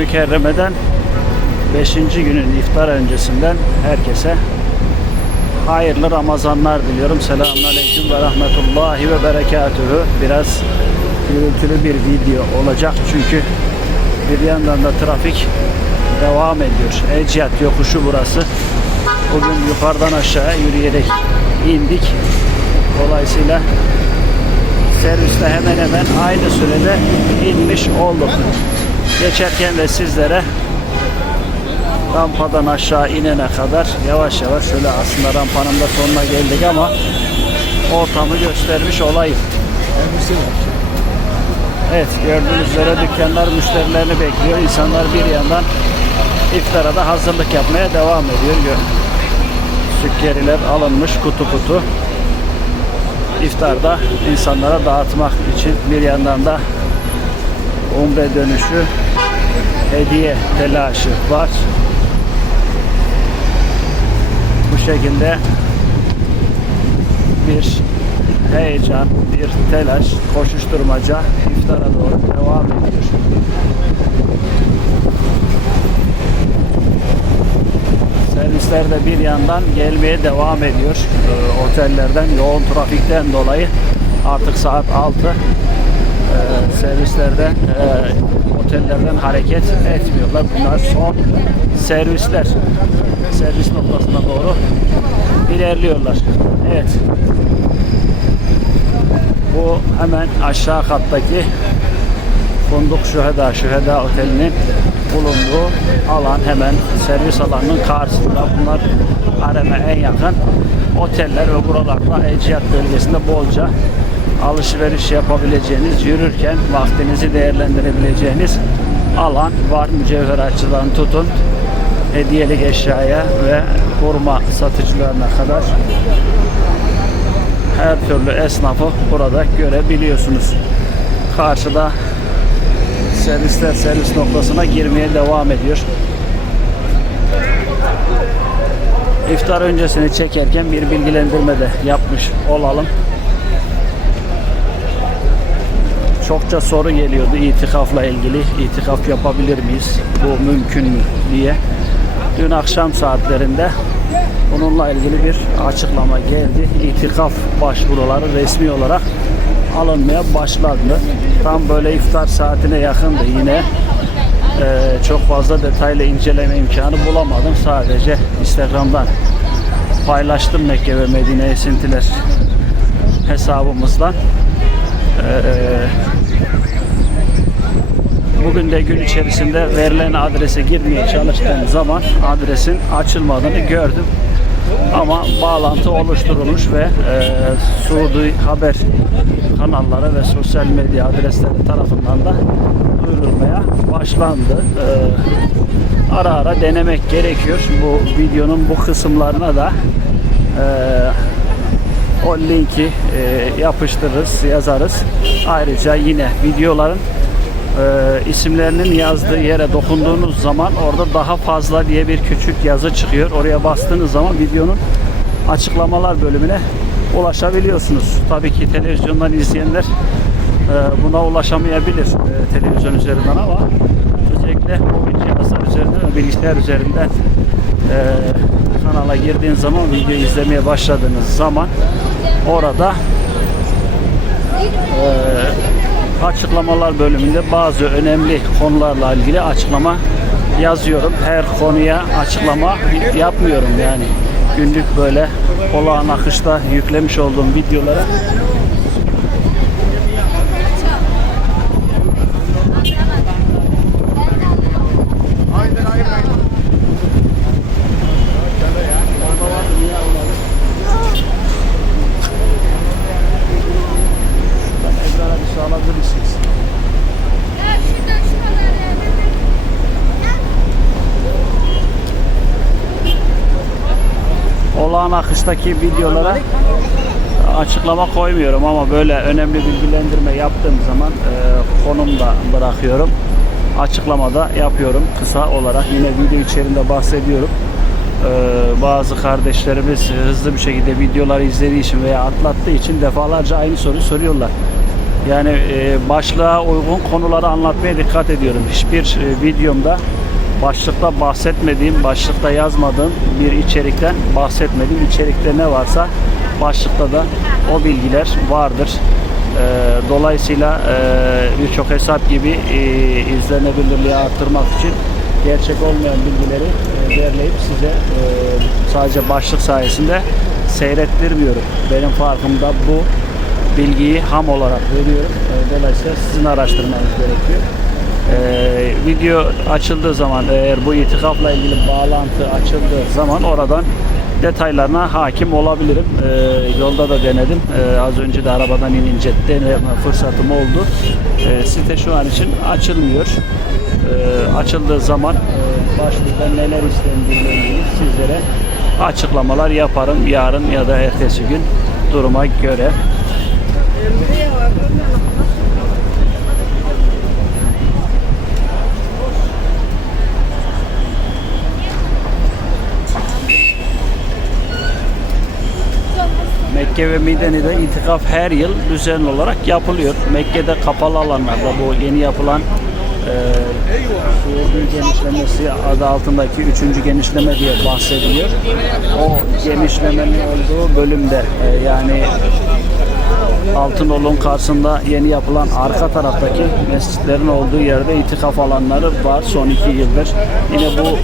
Mükerreme'den 5. günün iftar öncesinden herkese hayırlı Ramazanlar diliyorum. Selamünaleyküm ve rahmetullahi ve berekatühü. Biraz gürültülü bir video olacak çünkü bir yandan da trafik devam ediyor. Eciyat yokuşu burası. Bugün yukarıdan aşağıya yürüyerek indik. Dolayısıyla serviste hemen hemen aynı sürede inmiş olduk. Geçerken de sizlere rampadan aşağı inene kadar yavaş yavaş şöyle aslında rampanın da sonuna geldik ama ortamı göstermiş olayım. Evet gördüğünüz üzere dükkanlar müşterilerini bekliyor. İnsanlar bir yandan iftara da hazırlık yapmaya devam ediyor. Sükkeriler alınmış kutu kutu. İftarda insanlara dağıtmak için bir yandan da umre dönüşü hediye telaşı var. Bu şekilde bir heyecan, bir telaş, koşuşturmaca iftara doğru devam ediyor. Servisler de bir yandan gelmeye devam ediyor. Ee, otellerden yoğun trafikten dolayı artık saat 6 ee, servislerden e, otellerden hareket etmiyorlar. Bunlar son servisler. Servis noktasına doğru ilerliyorlar. Evet. Bu hemen aşağı kattaki Funduk Şüheda, Şüheda Oteli'nin bulunduğu alan hemen servis alanının karşısında. Bunlar hareme en yakın oteller ve buralarda Eciyat bölgesinde bolca alışveriş yapabileceğiniz, yürürken vaktinizi değerlendirebileceğiniz alan var. Mücevheratçıdan tutun hediyelik eşyaya ve hurma satıcılarına kadar her türlü esnafı burada görebiliyorsunuz. Karşıda servisler servis noktasına girmeye devam ediyor. İftar öncesini çekerken bir bilgilendirme de yapmış olalım. Çokça soru geliyordu itikafla ilgili. İtikaf yapabilir miyiz? Bu mümkün mü diye. Dün akşam saatlerinde bununla ilgili bir açıklama geldi. İtikaf başvuruları resmi olarak alınmaya başlandı. Tam böyle iftar saatine yakındı yine. Ee, çok fazla detaylı inceleme imkanı bulamadım. Sadece Instagram'dan paylaştım Mekke ve Medine esintiler hesabımızdan. Ee, Bugün de gün içerisinde verilen adrese girmeye çalıştığım zaman adresin açılmadığını gördüm. Ama bağlantı oluşturulmuş ve e, Suudi haber kanalları ve sosyal medya adresleri tarafından da duyurulmaya başlandı. E, ara ara denemek gerekiyor. Bu videonun bu kısımlarına da e, o linki e, yapıştırırız, yazarız. Ayrıca yine videoların e, isimlerinin yazdığı yere dokunduğunuz zaman orada daha fazla diye bir küçük yazı çıkıyor. Oraya bastığınız zaman videonun açıklamalar bölümüne ulaşabiliyorsunuz. Tabii ki televizyondan izleyenler e, buna ulaşamayabilir e, televizyon üzerinden ama özellikle mobil cihazlar üzerinden bilgisayar üzerinden e, kanala girdiğin zaman video izlemeye başladığınız zaman orada e, açıklamalar bölümünde bazı önemli konularla ilgili açıklama yazıyorum. Her konuya açıklama yapmıyorum yani. Günlük böyle olağan akışta yüklemiş olduğum videolara Ezber'e bir şey alabilir misiniz? Olağan akıştaki videolara açıklama koymuyorum ama böyle önemli bilgilendirme yaptığım zaman e, konum da bırakıyorum. Açıklamada yapıyorum kısa olarak. Yine video içerisinde bahsediyorum. E, bazı kardeşlerimiz hızlı bir şekilde videoları izlediği için veya atlattığı için defalarca aynı soruyu soruyorlar. Yani e, başlığa uygun konuları anlatmaya dikkat ediyorum. Hiçbir e, videomda başlıkta bahsetmediğim, başlıkta yazmadığım bir içerikten bahsetmediğim içerikte ne varsa başlıkta da o bilgiler vardır. E, dolayısıyla e, birçok hesap gibi e, izlenebilirliği arttırmak için gerçek olmayan bilgileri e, derleyip size sadece başlık sayesinde seyrettirmiyorum. Benim farkım da bu bilgiyi ham olarak veriyorum. Dolayısıyla sizin araştırmanız gerekiyor. E, video açıldığı zaman eğer bu itikafla ilgili bağlantı açıldığı zaman oradan detaylarına hakim olabilirim. E, yolda da denedim. E, az önce de arabadan inince deneme fırsatım oldu. E, site şu an için açılmıyor. E, açıldığı zaman e, başlıkta neler istendiğiyle ilgili sizlere açıklamalar yaparım yarın ya da ertesi gün duruma göre. Mekke ve Medine'de itikaf her yıl düzenli olarak yapılıyor. Mekke'de kapalı alanlarda bu yeni yapılan e, Suudi genişlemesi adı altındaki üçüncü genişleme diye bahsediliyor. O genişlemenin olduğu bölümde e, yani Altınoluk'un karşısında yeni yapılan arka taraftaki mescitlerin olduğu yerde itikaf alanları var son iki yıldır. Yine bu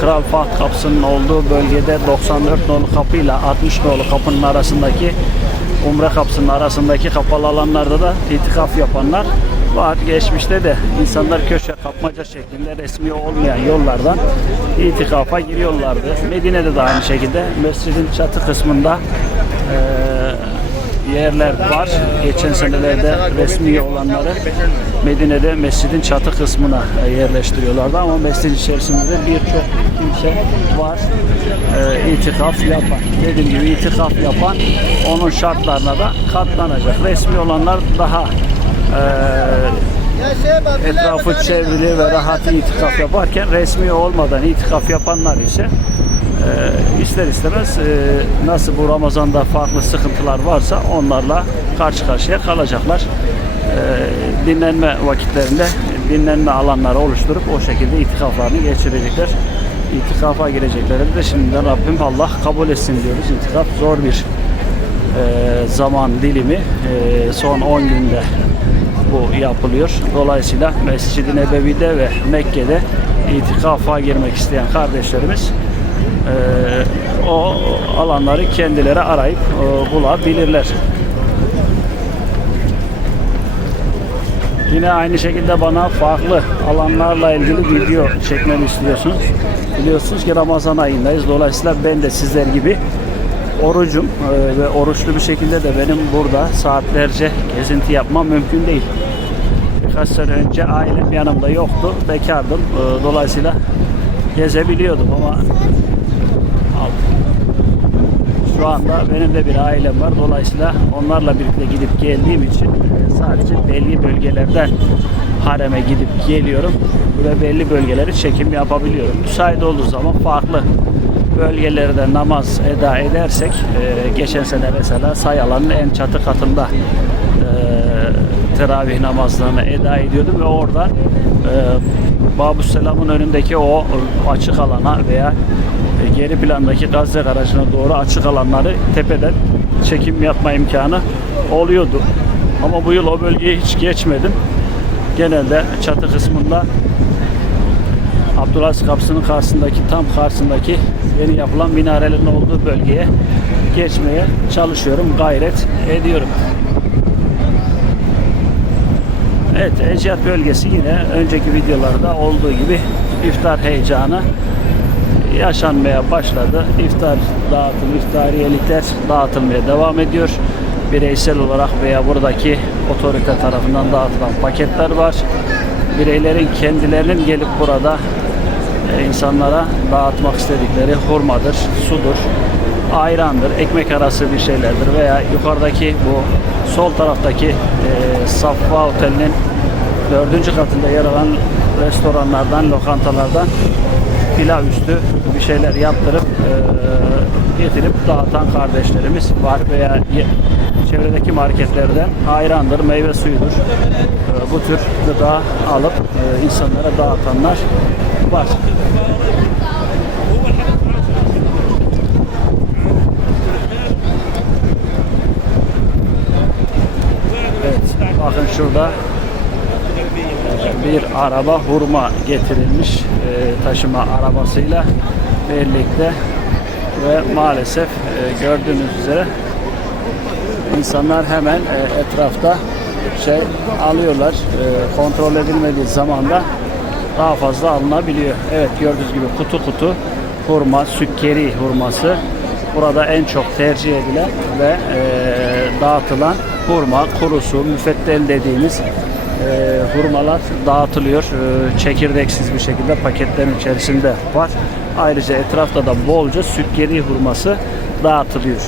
Kral Fahd kapısının olduğu bölgede 94 nolu kapıyla 60 nolu kapının arasındaki Umre kapısının arasındaki kapalı alanlarda da itikaf yapanlar var. Geçmişte de insanlar köşe kapmaca şeklinde resmi olmayan yollardan itikafa giriyorlardı. Medine'de de aynı şekilde mescidin çatı kısmında eee yerler var. Geçen senelerde resmi olanları Medine'de mescidin çatı kısmına e, yerleştiriyorlardı ama mescidin içerisinde de birçok kimse var e, itikaf yapan. Dediğim gibi itikaf yapan onun şartlarına da katlanacak. Resmi olanlar daha e, etrafı çevrili ve rahat itikaf yaparken resmi olmadan itikaf yapanlar ise e, ister istemez e, nasıl bu Ramazan'da farklı sıkıntılar varsa onlarla karşı karşıya kalacaklar. E, dinlenme vakitlerinde dinlenme alanları oluşturup o şekilde itikaflarını geçirecekler. İtikafa gireceklerinde de şimdiden Rabbim Allah kabul etsin diyoruz. İtikaf zor bir e, zaman dilimi. E, son 10 günde bu yapılıyor. Dolayısıyla Mescid-i Nebevi'de ve Mekke'de itikafa girmek isteyen kardeşlerimiz e, o alanları kendileri arayıp e, bulabilirler. Yine aynı şekilde bana farklı alanlarla ilgili video çekmemi istiyorsunuz. Biliyorsunuz ki Ramazan ayındayız. Dolayısıyla ben de sizler gibi orucum e, ve oruçlu bir şekilde de benim burada saatlerce gezinti yapmam mümkün değil. Birkaç sene önce ailem yanımda yoktu. Bekardım. E, Dolayısıyla gezebiliyordum ama şu anda benim de bir ailem var. Dolayısıyla onlarla birlikte gidip geldiğim için e, sadece belli bölgelerden hareme gidip geliyorum. Ve belli bölgeleri çekim yapabiliyorum. Müsait olduğu zaman farklı bölgelerde namaz eda edersek e, geçen sene mesela Sayalan'ın en çatı katında e, teravih namazlarını eda ediyordum ve oradan e, Babu Selam'ın önündeki o açık alana veya geri plandaki Gazze garajına doğru açık alanları tepeden çekim yapma imkanı oluyordu. Ama bu yıl o bölgeye hiç geçmedim. Genelde çatı kısmında Abdülaziz Kapısı'nın karşısındaki tam karşısındaki yeni yapılan minarelerin olduğu bölgeye geçmeye çalışıyorum, gayret ediyorum. Evet, Eciyat bölgesi yine önceki videolarda olduğu gibi iftar heyecanı yaşanmaya başladı. İftar dağıtım, iftariyelikler dağıtılmaya devam ediyor. Bireysel olarak veya buradaki otorite tarafından dağıtılan paketler var. Bireylerin kendilerinin gelip burada e, insanlara dağıtmak istedikleri hurmadır, sudur, ayrandır, ekmek arası bir şeylerdir veya yukarıdaki bu sol taraftaki e, Safva Oteli'nin dördüncü katında yer alan restoranlardan, lokantalardan pilav üstü bir şeyler yaptırıp e, getirip dağıtan kardeşlerimiz var veya çevredeki marketlerden ayrandır, meyve suyudur. E, bu tür gıda alıp e, insanlara dağıtanlar var. Evet, bakın şurada bir araba hurma getirilmiş e, taşıma arabasıyla birlikte ve maalesef e, gördüğünüz üzere insanlar hemen e, etrafta şey alıyorlar e, kontrol edilmediği zaman da daha fazla alınabiliyor. Evet gördüğünüz gibi kutu kutu hurma, sükkeri hurması burada en çok tercih edilen ve e, dağıtılan hurma, kurusu, müfettel dediğimiz e, hurmalar dağıtılıyor. E, çekirdeksiz bir şekilde paketlerin içerisinde var. Ayrıca etrafta da bolca sükkeri hurması dağıtılıyor.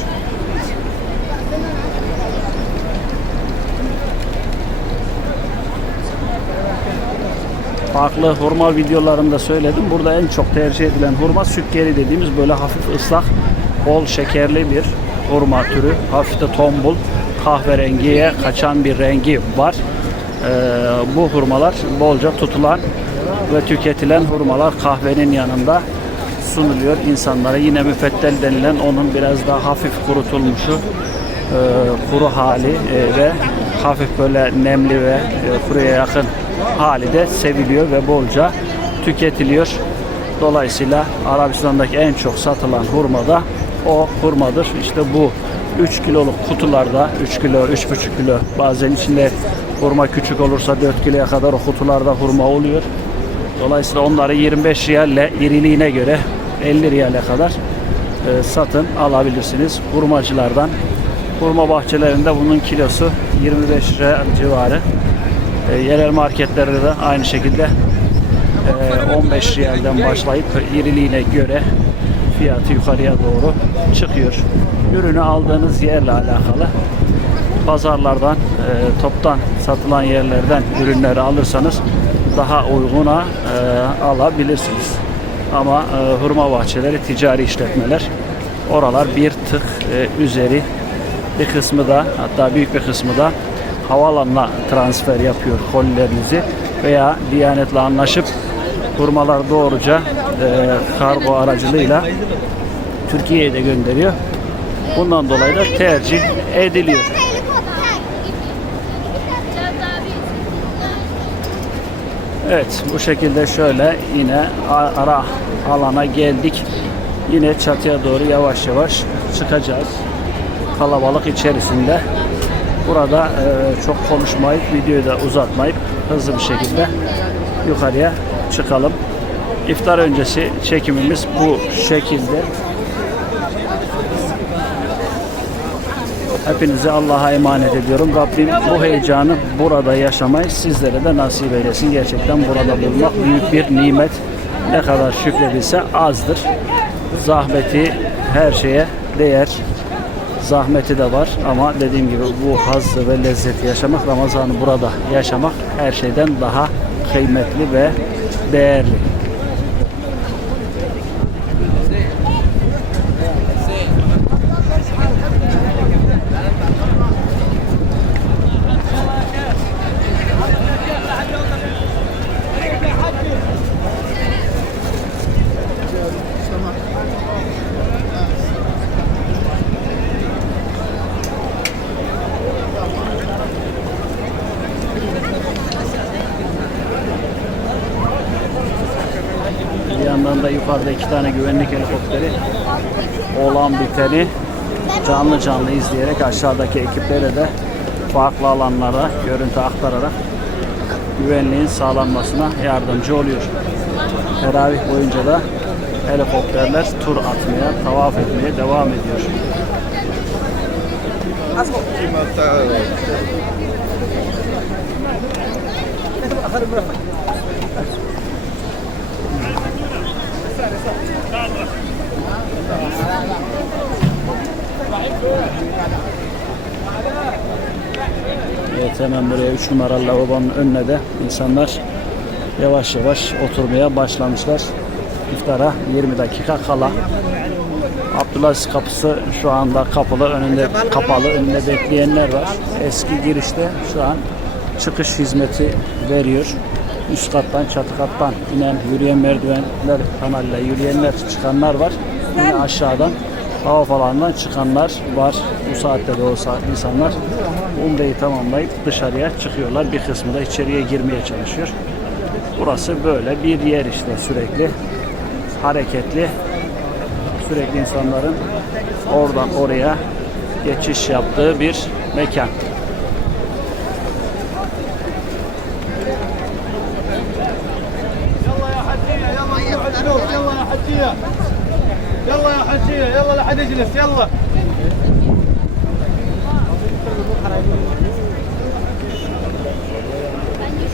farklı hurma videolarında söyledim. Burada en çok tercih edilen hurma sükkeri dediğimiz böyle hafif ıslak, bol şekerli bir hurma türü. Hafif de tombul, kahverengiye kaçan bir rengi var. Ee, bu hurmalar bolca tutulan ve tüketilen hurmalar kahvenin yanında sunuluyor insanlara. Yine müfettel denilen onun biraz daha hafif kurutulmuşu, e, kuru hali e, ve hafif böyle nemli ve e, kuruya yakın hali de seviliyor ve bolca tüketiliyor. Dolayısıyla Arabistan'daki en çok satılan hurma da o hurmadır. İşte bu 3 kiloluk kutularda 3 kilo, 3,5 kilo bazen içinde hurma küçük olursa 4 kiloya kadar o kutularda hurma oluyor. Dolayısıyla onları 25 riyalle iriliğine göre 50 riyale kadar e, satın alabilirsiniz hurmacılardan. Hurma bahçelerinde bunun kilosu 25 lira civarı. E, yerel marketlerde de aynı şekilde e, 15 riyalden başlayıp iriliğine göre fiyatı yukarıya doğru çıkıyor. Ürünü aldığınız yerle alakalı pazarlardan, e, toptan satılan yerlerden ürünleri alırsanız daha uyguna e, alabilirsiniz. Ama e, hurma bahçeleri ticari işletmeler. Oralar bir tık e, üzeri bir kısmı da hatta büyük bir kısmı da havaalanına transfer yapıyor kolilerinizi veya Diyanet'le anlaşıp hurmalar doğruca e, kargo aracılığıyla Türkiye'ye de gönderiyor. Bundan dolayı da tercih ediliyor. Evet bu şekilde şöyle yine ara alana geldik. Yine çatıya doğru yavaş yavaş çıkacağız. Kalabalık içerisinde. Burada e, çok konuşmayıp videoyu da uzatmayıp hızlı bir şekilde yukarıya çıkalım. İftar öncesi çekimimiz bu şekilde. Hepinizi Allah'a emanet ediyorum. Rabbim bu heyecanı burada yaşamayı sizlere de nasip eylesin. Gerçekten burada bulmak büyük bir nimet. Ne kadar şükredilse azdır. Zahmeti her şeye değer. Zahmeti de var ama dediğim gibi bu hazzı ve lezzeti yaşamak, Ramazan'ı burada yaşamak her şeyden daha kıymetli ve değerli. Bir yandan da yukarıda iki tane güvenlik helikopteri olan biteni canlı canlı izleyerek aşağıdaki ekiplere de farklı alanlara görüntü aktararak güvenliğin sağlanmasına yardımcı oluyor. Teravih boyunca da helikopterler tur atmaya, tavaf etmeye devam ediyor. Evet hemen buraya 3 numaralı lavabonun önüne de insanlar yavaş yavaş oturmaya başlamışlar. İftara 20 dakika kala Abdülaziz kapısı şu anda kapalı, önünde kapalı, önünde bekleyenler var. Eski girişte şu an çıkış hizmeti veriyor. Üst kattan, çatı kattan inen, yürüyen merdivenler kanalıyla yürüyenler, çıkanlar var. Yine aşağıdan hava falandan çıkanlar var. Bu saatte de olsa insanlar umreyi tamamlayıp dışarıya çıkıyorlar. Bir kısmı da içeriye girmeye çalışıyor. Burası böyle bir yer işte sürekli hareketli sürekli insanların oradan oraya geçiş yaptığı bir mekan. يلا لا حد يجلس يلا. Bence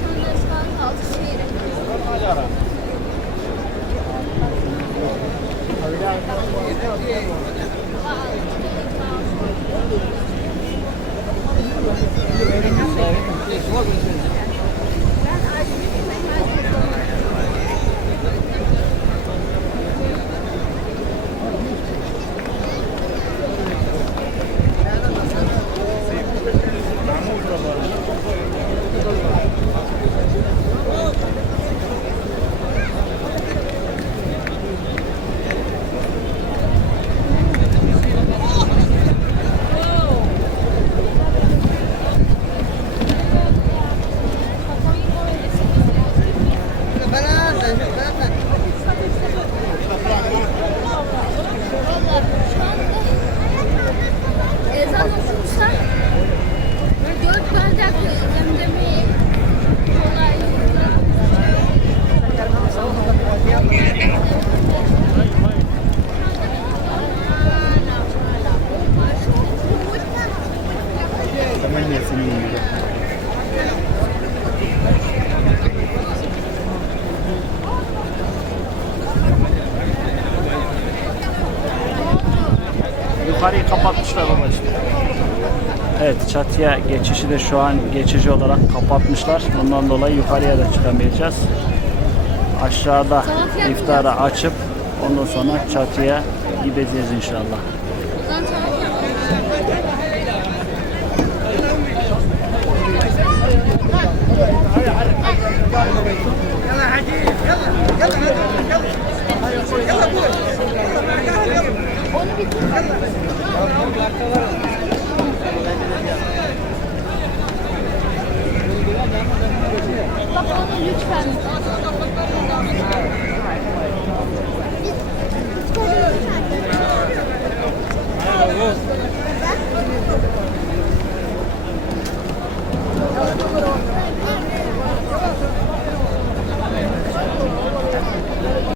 şu Yukarıyı kapatmışlar babacığım. Evet çatıya geçişi de şu an geçici olarak kapatmışlar. Bundan dolayı yukarıya da çıkamayacağız. Aşağıda iftarı açıp ondan sonra çatıya gideceğiz inşallah.